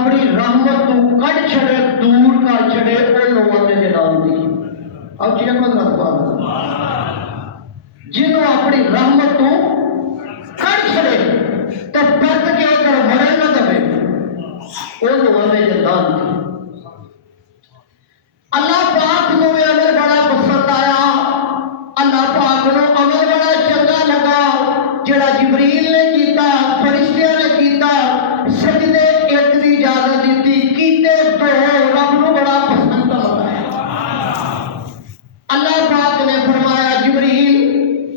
اپنی رحمت کو کٹ چھڑے دور کر چھڑے ان لوگوں نے جنان دی اب جی احمد رحمان جنہوں اپنی رحمت کو کٹ چھڑے تو پرد کے اندر بڑے نہ دبے ان لوگوں نے جنان دی اللہ پاک کو یہ عمل بڑا پسند آیا اللہ پاک کو عمل بڑا چنگا لگا جڑا جبریل نے کیتا فرشتیاں نے کیتا سجدے ایک دی اجازت دیتی کیتے تو رب نو بڑا پسند آیا اللہ پاک نے فرمایا جبریل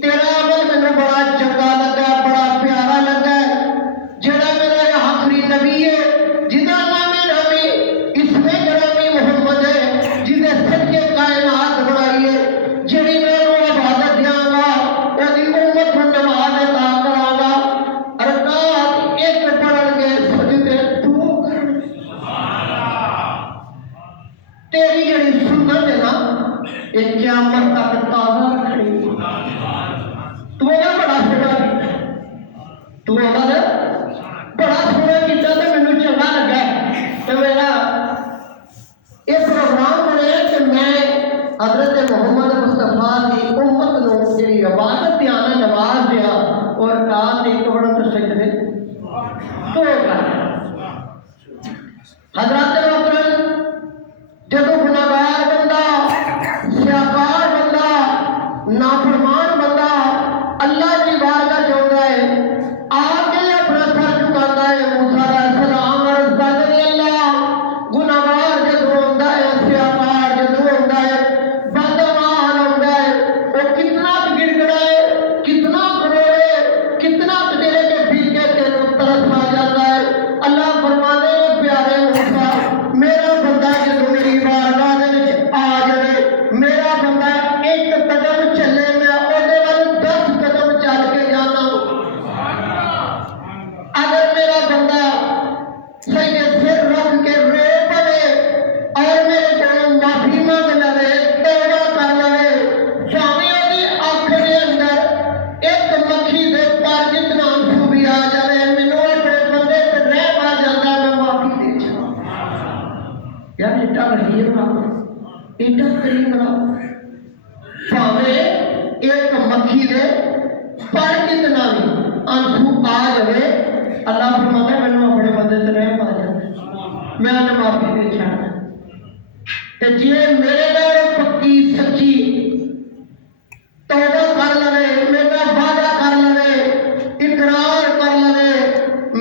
تیرا عمل مینوں بڑا چنگا لگا بڑا پیارا لگا جڑا میرا آخری نبی ہے جدا نام نامی اسم گرامی محمد ہے جنہیں سچے کائنات بنائی ہے جڑی میں عبادت دیاں گا وہی امت کو نماز عطا کراں گا رکعت ایک پڑھن گے سجدے دو کرن تیری جڑی سنت ہے نا یہ قیامت تک تازہ رکھنی تو بڑا سونا تو بڑا سونا کیتا تو مینوں چنگا لگا تو میرا یہ پروگرام بنے کہ میں حضرت محمد مصطفیٰ کی امت نو جڑی عبادت دیاں نماز دیا اور رکعت ایک پڑھن تو سجدے تو حضرت محترم جدو گناہگار بندہ سیاکار بندہ نافرمان بندہ اللہ کی بارگاہ چاہتا ہے آگے اپنا سر چکاتا ہے موسیٰ علیہ السلام عرض کرتے ہیں اللہ گناہگار جدو ہوتا ہے سیاکار جدو ہوتا ہے بدعمال ہوتا ہے وہ کتنا گڑ گڑائے کتنا کروڑے کتنا تیرے کے دل کے تینوں ترس آ جاتا ہے اللہ فرماتے ہیں پیارے موسیٰ میرا بندہ جدو میری بارگاہ دے وچ آ جائے میرا بندہ ایک قدم چلے میں اودے ول 10 قدم چل کے جانا اگر میرا بندہ سجدے سر رکھ کے رو پڑے اور میرے کو معافی مانگ لے توبہ کر لے شامیوں کی آنکھ کے اندر ایک مکھی دے پر جتنا آنسو بھی آ جائے مینوں اپنے بندے تے رحم آ جاتا میں معافی دے چھوڑ یار ایڈا رحیم رب ایڈا کریم رب بھاوے ایک مکھی دے پر جتنا بھی آنسو آ جائے اللہ فرماتا ہے مینوں اپنے بندے تے رحم آ جاتا میں انہیں معافی دے چھوڑ تے جی میرے نال پکی سچی توبہ کر لے میرا وعدہ کر لے اقرار کر لے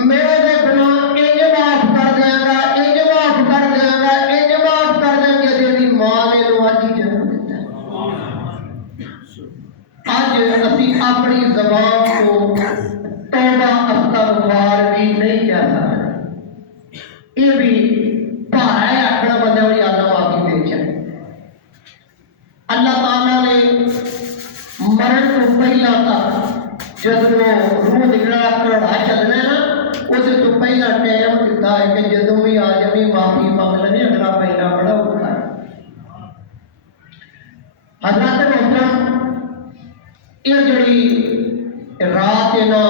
میرے دے بنا انج معاف کر دیاں گا انج معاف کر دیاں گا انج معاف کر دیں گے تیری ماں نے نو اج ہی جنم دیتا ہے اج اسی اپنی زبان کو توبہ استغفار بھی نہیں کہہ سکتے یہ بھی بھارا ہے اپنا بندے ہوئی اللہ معافی دے چھڑے اللہ تعالیٰ نے مرن تو پہلا تک جب وہ روح نکلا کڑا چلنا ہے نا اس تو پہلا ٹائم دیتا ہے کہ جدوں بھی آ جائے معافی مانگ لیں اگلا پہلا بڑا ہوتا ہے حضرت محترم یہ جڑی رات ہے نا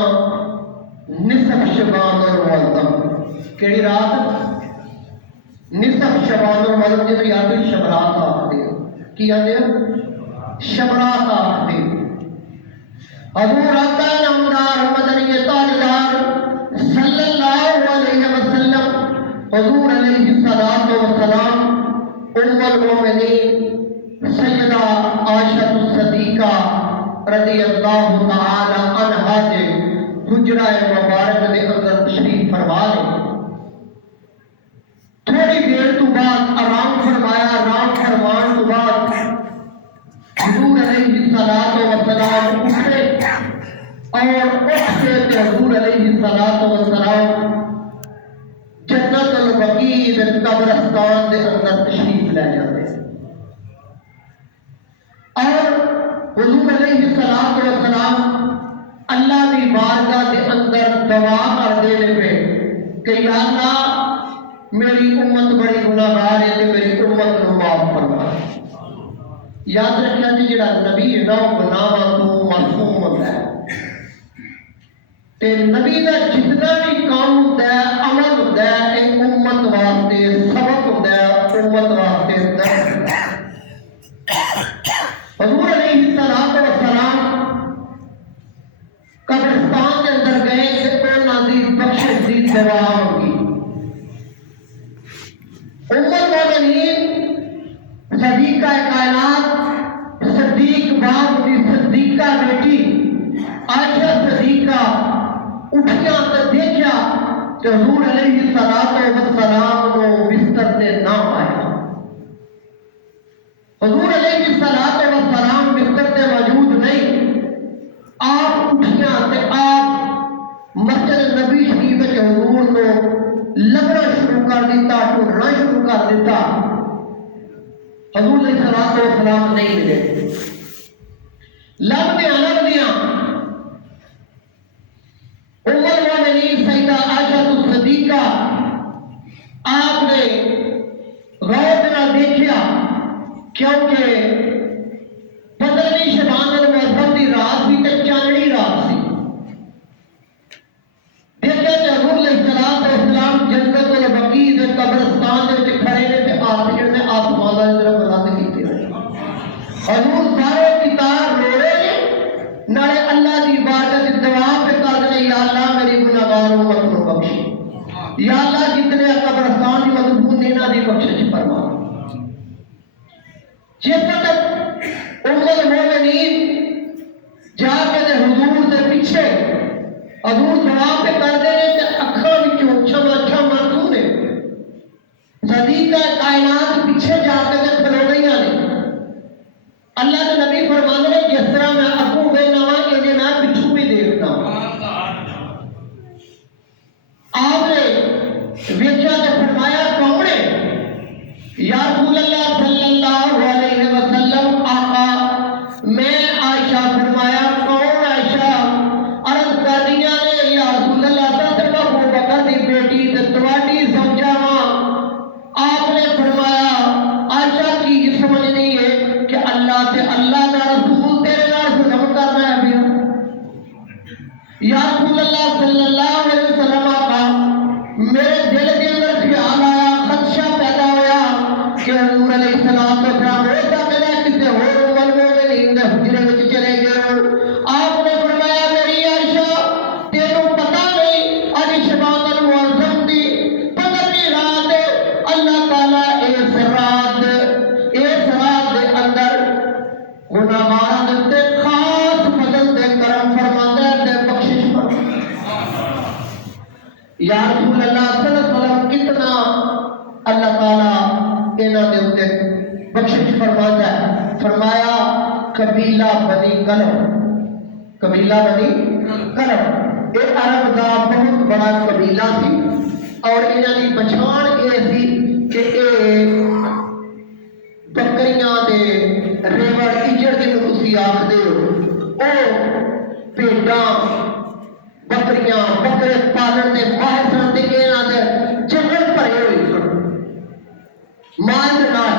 نصف شعبان المعظم کیڑی رات نصف شعبان المعظم جنوں یاد ہے شبرات آخدے کی آدھے شبرات آخدے حضور آقا نامدار مدنی تاجدار صلی اللہ علیہ وسلم حضور علیہ الصلوۃ والسلام ام المؤمنین سیدہ عائشہ الصدیقہ رضی اللہ تعالی عنہا کے حجرہ مبارک دے اندر تشریف فرما لے تھوڑی دیر تو بعد آرام فرمایا آرام فرمان تو بعد حضور علیہ الصلوۃ والسلام اٹھے اور اٹھتے کہ حضور علیہ الصلوۃ والسلام جنت البقیع قبرستان دے اندر تشریف لے جاتے اور حضور علیہ الصلوۃ والسلام اللہ کی بارگاہ کے اندر دعا کر دے پہ کہ یا اللہ میری امت بڑی گناہگار ہے تے میری امت کو معاف فرما یاد رکھنا جی جڑا نبی ہے نا گناہاں تو معصوم ہوتا ہے تے نبی دا جتنا بھی کام ہوتا ہے عمل ہوتا ہے امت واسطے سبق ہوتا ہے، امت واسطے درد ہوتا ہے۔ حضور علیہ الصلوۃ والسلام قبرستان کے اندر گئے کہ انہاں دی بخشش دی دعا ہوگی۔ امت مومنین صدیقہ کائنات صدیق باپ کی صدیقہ بیٹی عائشہ صدیقہ اٹھیا تو دیکھا کہ حضور علیہ الصلوۃ والسلام کو بستر سے نہ آیا۔ حضور علیہ الصلوۃ والسلام بستر سے موجود نہیں، آپ اٹھیا تے آپ مسجد نبی شریف کے حضور کو لبنا شروع کر دیتا، ٹھنڈنا شروع کر دیتا۔ حضور علیہ الصلوۃ والسلام نہیں ملے، لب دیا ام المومنین سیدہ عائشہ صدیقہ آپ نے غور نہ دیکھا، کیونکہ 15ویں شعبان المعظم کی رات بھی تے چاندنی رات سی۔ دیکھا کہ حضور علیہ الصلوۃ والسلام جنت البقیع کے قبرستان میں کھڑے نے تے آپ نے آسمان کی طرف بلند کیتے ہیں۔ حضور سارے کتاب رو رہے ہیں، نالے اللہ کی عبادت دعا پہ کر دے، یا اللہ میری گناہگار امت کو بخش، یا اللہ جتنے قبرستان کی مدفون انہاں دی بخشش فرما۔ جس وقت ام المومنین جا کے حضور کے پیچھے حضور دعا پہ کر دے تے اکھاں وچوں چھما مرتو نے صدیقہ کائنات پیچھے جا کے کھلو گئیاں نے۔ اللہ کے نبی فرماتے ہیں جس طرح میں اگوں ویکھنا وا کہ میں پچھوں بھی دیکھتا ہوں۔ آپ نے ویکھیا تے فرمایا کون ہے؟ یا رسول اللہ صلی اللہ علیہ وسلم آقا، میں عائشہ فرمایا کون عائشہ؟ عرض کر دیا نے یا رسول اللہ صلی ابو بکر دی بیٹی تے تواڈی زوجہ ہاں۔ آپ نے فرمایا عائشہ کی سمجھنی ہے کہ اللہ تے اللہ دا رسول تیرے نال ظلم کر رہا ہے۔ یا رسول اللہ صلی اللہ علیہ وسلم آقا، میرے دل کے اندر خیال آیا، خدشہ پیدا ہوا کہ حضور علیہ السلام ہو سکتا ہے کسی اور عمر میں نیند حجرے میں چلے گئے۔ آپ نے فرمایا میری عائشہ تینوں پتہ نہیں اج شبان المعظم دی 15ویں رات اللہ تعالی اس رات دے اندر گناہگاراں دے خاص فضل دے کرم فرماندا ہے تے بخشش فرماندا ہے۔ یا رسول اللہ صلی اللہ علیہ وسلم کتنا اللہ تعالی انہاں دے اوتے بخشش فرماندا ہے۔ فرمایا قبیلہ بنی کلب، قبیلہ بنی کلب یہ عرب کا بہت بڑا قبیلہ سی، اور انہاں دی پہچان یہ سی کہ یہ بکریاں دے ریوڑ اجڑ جن تسی آکھدے ہو، او بھیڈاں بکریاں بکرے پالن دے باہر سن تے انہاں دے جنگل بھرے ہوئے سن مال دے نال۔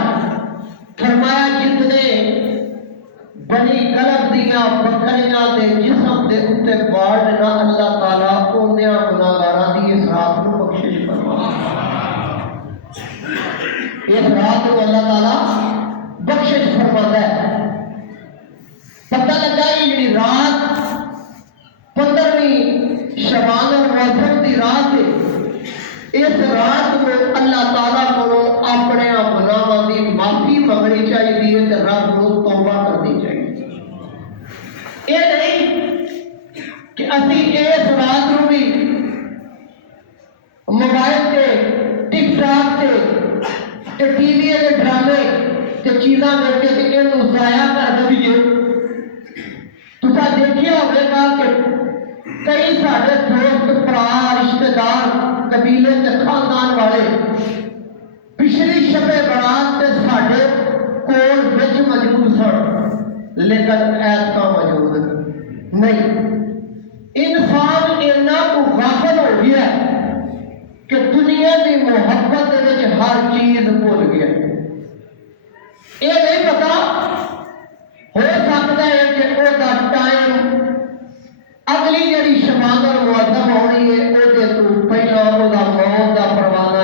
فرمایا جتنے بنی کلب دیاں بکریاں دے جسم دے اوتے باڑ نہ اللہ تعالیٰ اونیاں گناہگاراں دی اس رات نو بخشش فرما۔ اس رات کو اللہ تعالیٰ بخشش فرماتا ہے۔ پتہ لگا یہ جڑی رات 15ویں شعبان المعظم دی رات ہے، اس رات کو اللہ تعالیٰ کو اپنے گناہاں دی معافی منگنی چاہیے تے رب کو توبہ کرنی چاہیے۔ یہ نہیں کہ اسی اس رات کو بھی موبائل تے ٹک ٹاک تے ٹی وی کے ڈرامے تے چیزاں دیکھ کے تے انہوں ضائع کر دیئے۔ تسا دیکھیا ہوگا کہ کئی سارے دوست پرا رشتہ دار قبیلے تے خاندان والے پچھلی شب برات تے ساڈے کول وچ موجود سن، لیکن ایسا موجود نہیں۔ انسان اتنا کو غافل ہو گیا کہ دنیا کی محبت دے وچ ہر چیز بھول گیا۔ یہ نہیں پتا ہو سکتا ہے کہ وہ ٹائم اگلی جڑی شعبان المعظم ہونی ہے وہ تو پہلا وہ موت کا پروانہ